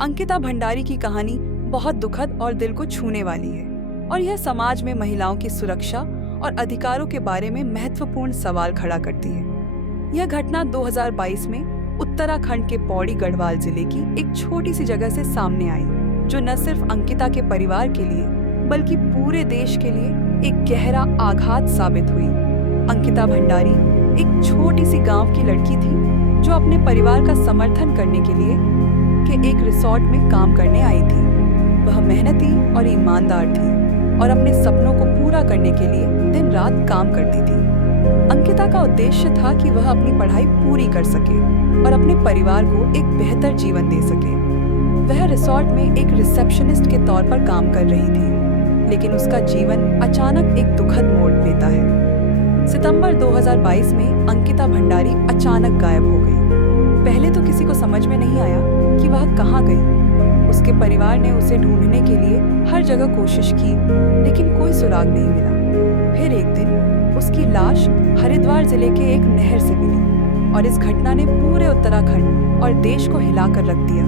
अंकिता भंडारी की कहानी बहुत दुखद और दिल को छूने वाली है और यह समाज में महिलाओं की सुरक्षा और अधिकारों के बारे में महत्वपूर्ण सवाल खड़ा करती है। यह घटना 2022 में उत्तराखंड के पौड़ी गढ़वाल जिले की एक छोटी सी जगह से सामने आई, जो न सिर्फ अंकिता के परिवार के लिए बल्कि पूरे देश के लिए एक गहरा आघात साबित हुई। अंकिता भंडारी एक छोटी सी गांव की लड़की थी जो अपने परिवार का समर्थन करने के लिए एक रिसोर्ट में काम करने आई थी। वह मेहनती और ईमानदार थी और अपने सपनों को पूरा करने के लिए दिन रात काम करती थी। अंकिता का उद्देश्य था कि वह अपनी पढ़ाई पूरी कर सके और अपने परिवार को एक बेहतर जीवन दे सके। वह रिसोर्ट में एक रिसेप्शनिस्ट के तौर पर काम कर रही थी, लेकिन उसका जीवन अचानक एक दुखद मोड़ लेता है। सितंबर 2022 में अंकिता भंडारी अचानक गायब हो गई। पहले तो किसी को समझ में नहीं आया कि वह कहाँ गई। उसके परिवार ने उसे ढूंढने के लिए हर जगह कोशिश की, लेकिन कोई सुराग नहीं मिला। फिर एक दिन उसकी लाश हरिद्वार जिले के एक नहर से मिली और इस घटना ने पूरे उत्तराखंड और देश को हिलाकर रख दिया।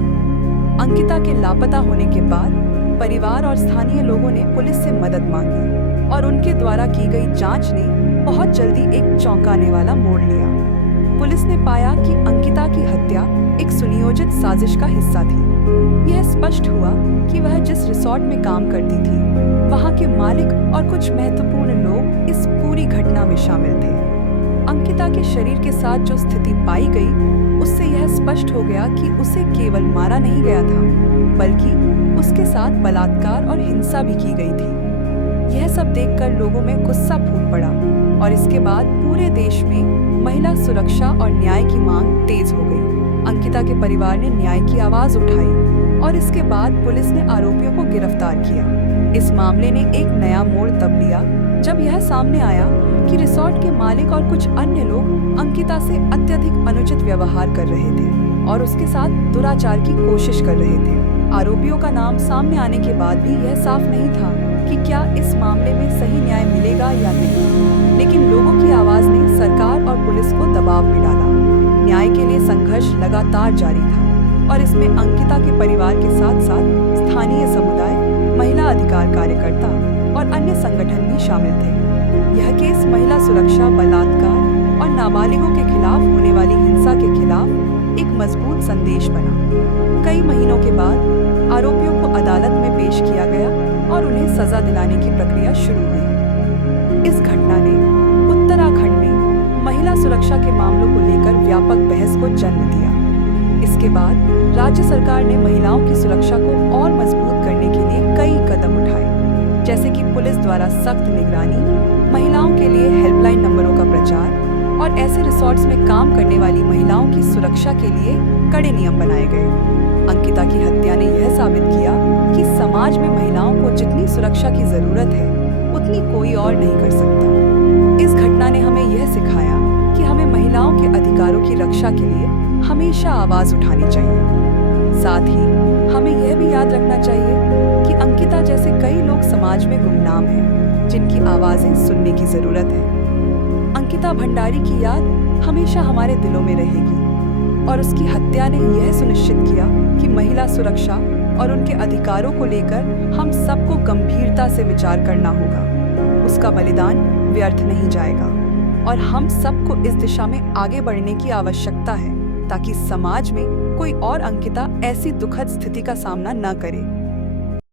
अंकिता के लापता होने के बाद परिवार और स्थानीय लोगों ने पुलिस से मदद मांगी और उनके द्वारा की गई जांच ने बहुत जल्दी एक चौंकाने वाला मोड़ लिया। पुलिस ने पाया कि अंकिता की हत्या एक सुनियोजित साजिश का हिस्सा थी। यह स्पष्ट हुआ कि वह जिस रिसोर्ट में काम करती थी, वहां के मालिक और कुछ महत्वपूर्ण लोग इस पूरी घटना में शामिल थे। अंकिता के शरीर के साथ जो स्थिति पाई गई, उससे यह स्पष्ट हो गया कि उसे केवल मारा नहीं गया था, बल्कि उसके साथ बलात्कार और हिंसा भी की गई थी। यह सब देखकर लोगों में गुस्सा फूट पड़ा और इसके बाद पूरे देश में महिला सुरक्षा और न्याय की मांग तेज हो गई। अंकिता के परिवार ने न्याय की आवाज उठाई और इसके बाद पुलिस ने आरोपियों को गिरफ्तार किया। इस मामले ने एक नया मोड़ तब लिया जब यह सामने आया कि रिसोर्ट के मालिक और कुछ अन्य लोग अंकिता से अत्यधिक अनुचित व्यवहार कर रहे थे और उसके साथ दुराचार की कोशिश कर रहे थे। आरोपियों का नाम सामने आने के बाद भी यह साफ नहीं था कि क्या इस मामले में सही न्याय मिलेगा या नहीं, लेकिन लोगों की आवाज ने सरकार और पुलिस को दबाव में डाला। न्याय के लिए संघर्ष लगातार जारी था और इसमें अंकिता के परिवार के साथ साथ स्थानीय समुदाय, महिला अधिकार कार्यकर्ता और अन्य संगठन भी शामिल थे। यह केस महिला सुरक्षा, बलात्कार और नाबालिगों के खिलाफ होने वाली हिंसा के खिलाफ एक मजबूत संदेश बना। कई महीनों के बाद आरोपियों को अदालत में पेश किया गया और उन्हें सजा दिलाने की प्रक्रिया शुरू हुई। इस घटना ने उत्तराखंड में महिला सुरक्षा के मामलों को लेकर व्यापक बहस को जन्म दिया। इसके बाद राज्य सरकार ने महिलाओं की सुरक्षा को और मजबूत करने के लिए कई कदम उठाए, जैसे कि पुलिस द्वारा सख्त निगरानी, महिलाओं के लिए हेल्पलाइन नंबरों का प्रचार और ऐसे रिसोर्ट्स में काम करने वाली महिलाओं की सुरक्षा के लिए कड़े नियम बनाए गए। अंकिता की हत्या ने यह साबित किया कि समाज में महिलाओं को जितनी सुरक्षा की जरूरत है, उतनी कोई और नहीं कर सकता। इस घटना ने हमें यह सिखाया कि हमें महिलाओं के अधिकारों की रक्षा के लिए हमेशा आवाज उठानी चाहिए। साथ ही हमें यह भी याद रखना चाहिए कि अंकिता जैसे कई लोग समाज में गुमनाम हैं, जिनकी आवाजें सुनने की जरूरत है। अंकिता भंडारी की याद हमेशा हमारे दिलों में रहेगी और उसकी हत्या ने यह सुनिश्चित किया कि महिला सुरक्षा और उनके अधिकारों को लेकर हम सबको गंभीरता से विचार करना होगा। उसका बलिदान व्यर्थ नहीं जाएगा और हम सबको इस दिशा में आगे बढ़ने की आवश्यकता है, ताकि समाज में कोई और अंकिता ऐसी दुखद स्थिति का सामना न करे।